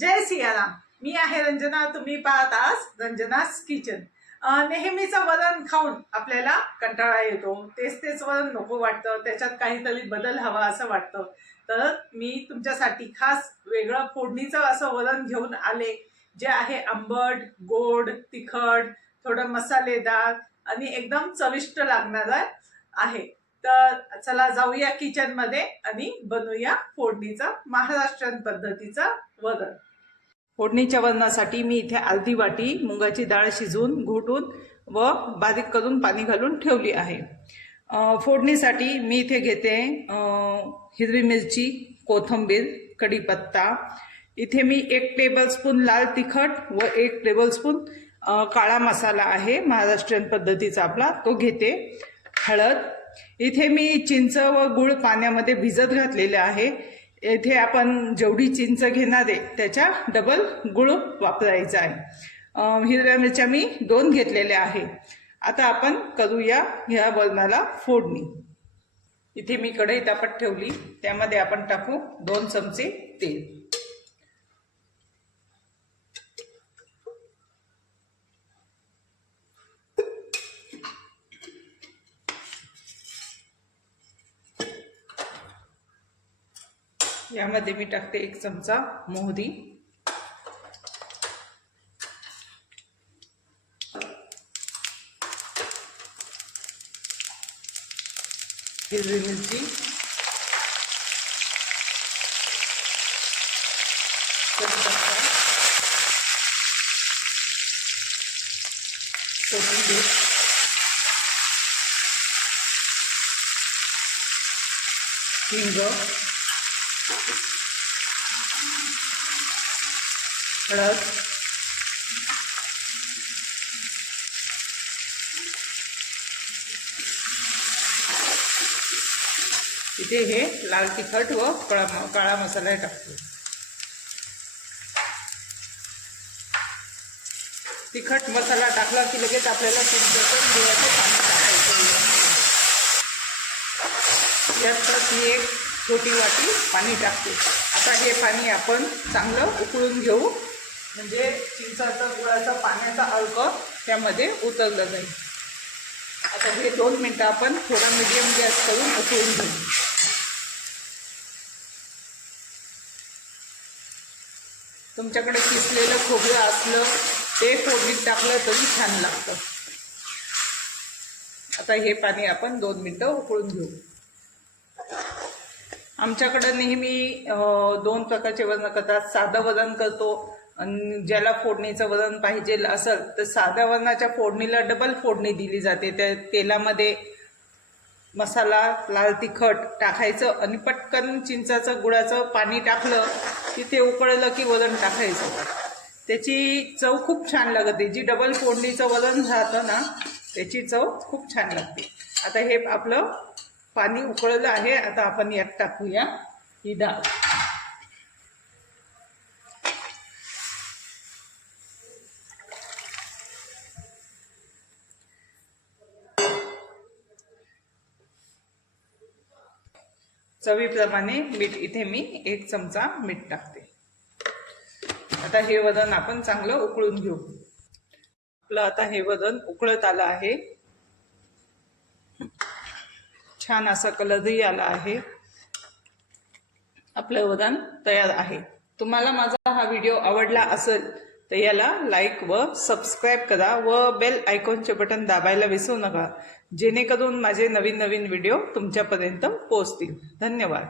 जय सियाराम। मी आहे रंजना, तुम्ही पाहत आहात रंजनास किचन। नेहमीचं वरण खाऊन आपल्याला कंटाळा येतो, तेच वरण नको वाटतं, त्याच्यात काहीतरी बदल हवा असं वाटतं। तर मी तुमच्यासाठी खास वेगळं फोडणीचं असं वरण घेऊन आले, जे आहे आंबट, गोड, तिखट, थोडं मसालेदार आणि एकदम चविष्ट लागणारं आहे। तर चला जाऊया किचन मध्ये आणि बनवूया फोडणीचा महाराष्ट्रीयन पद्धतीचा वरण। फोडणीच्या वरणासाठी मी इथे अर्धी वाटी मुगाची डाळ शिजवून घोटून व बारीक करून पाणी घालून ठेवली आहे। फोडणीसाठी मी इथे घेते हिरवी मिरची, कोथिंबीर, कढीपत्ता। इथे मी 1 टेबलस्पून लाल तिखट व 1 टेबलस्पून काळा मसाला आहे महाराष्ट्रीयन पद्धतीचा आपला, तो घेते। हळद, इथे मी चिंच व गुळ पाण्यामध्ये भिजत घातलेले आहे। इथे आपण जेवढी चिंच घेणार आहे त्याच्या डबल गुळ वापरायचा आहे। हिरव्या मिरच्या मी 2 घेतलेल्या आहे। आता आपण करूया ह्या वरणाला फोडणी। इथे मी कढई तापत ठेवली, त्यामध्ये आपण टाकू 2 चमचे तेल। यामध्ये मी टाकते 1 चमचा मोहरी, हिरवी मिरची, कोथिंबीर, हिंग, हळद, इथे हे लाल तिखट व काळा मसाला टाकतो। तिखट मसाला टाकला की लगेच आपल्याला गुळाचे पाणी टाकायचं। यात मी 1 छोटी वाटी पाणी टाकते। आता हे पाणी आपण चांगलं उकळून घेऊ, म्हणजे चिंचाचं गुळाचं पाण्याचा अर्क त्यामध्ये उतरला जाईल। आता हे 2 मिनिटं आपण थोडा मीडियम गॅस करून उकळून घेऊ। तुमच्याकडे किसलेलं खोबरं असलं ते फोडणीत टाकलं तरी छान लागतं। आता हे पाणी आपण 2 मिनिटं उकळून घेऊ। आमच्याकडे नेहमी 2 प्रकारचे वरण करतात। साधं वरण करतो आणि ज्याला फोडणीचं वरण पाहिजे असेल तर साध्या वरणाच्या फोडणीला डबल फोडणी दिली जाते। त्या तेलामध्ये मसाला, लाल तिखट टाकायचं आणि पटकन चिंचाचं गुळाचं पाणी टाकलं की ते उकळलं की वरण टाकायचं। त्याची चव खूप छान लागते। जी डबल फोडणीचं वरण राहतं ना, त्याची चव खूप छान लागते। आता हे आपलं पाणी उकळलं आहे। आता आपण यात टाकूया ही डाळ। चवीप्रमाणे मीठ, इथे मी 1 चमचा मीठ टाकते। आता हे वरण आपण चांगलं उकळून घेऊ। आपलं आता हे वरण उकळत आलं आहे, छान असा कलरही आला आहे। आपलं वरण तयार आहे। तुम्हाला माझा हा व्हिडिओ आवडला असेल तर याला लाईक व सबस्क्राईब करा व बेल आयकॉनचे बटन दाबायला विसरू नका, जेणेकरून माझे नवीन व्हिडिओ तुमच्यापर्यंत पोहोचतील। धन्यवाद।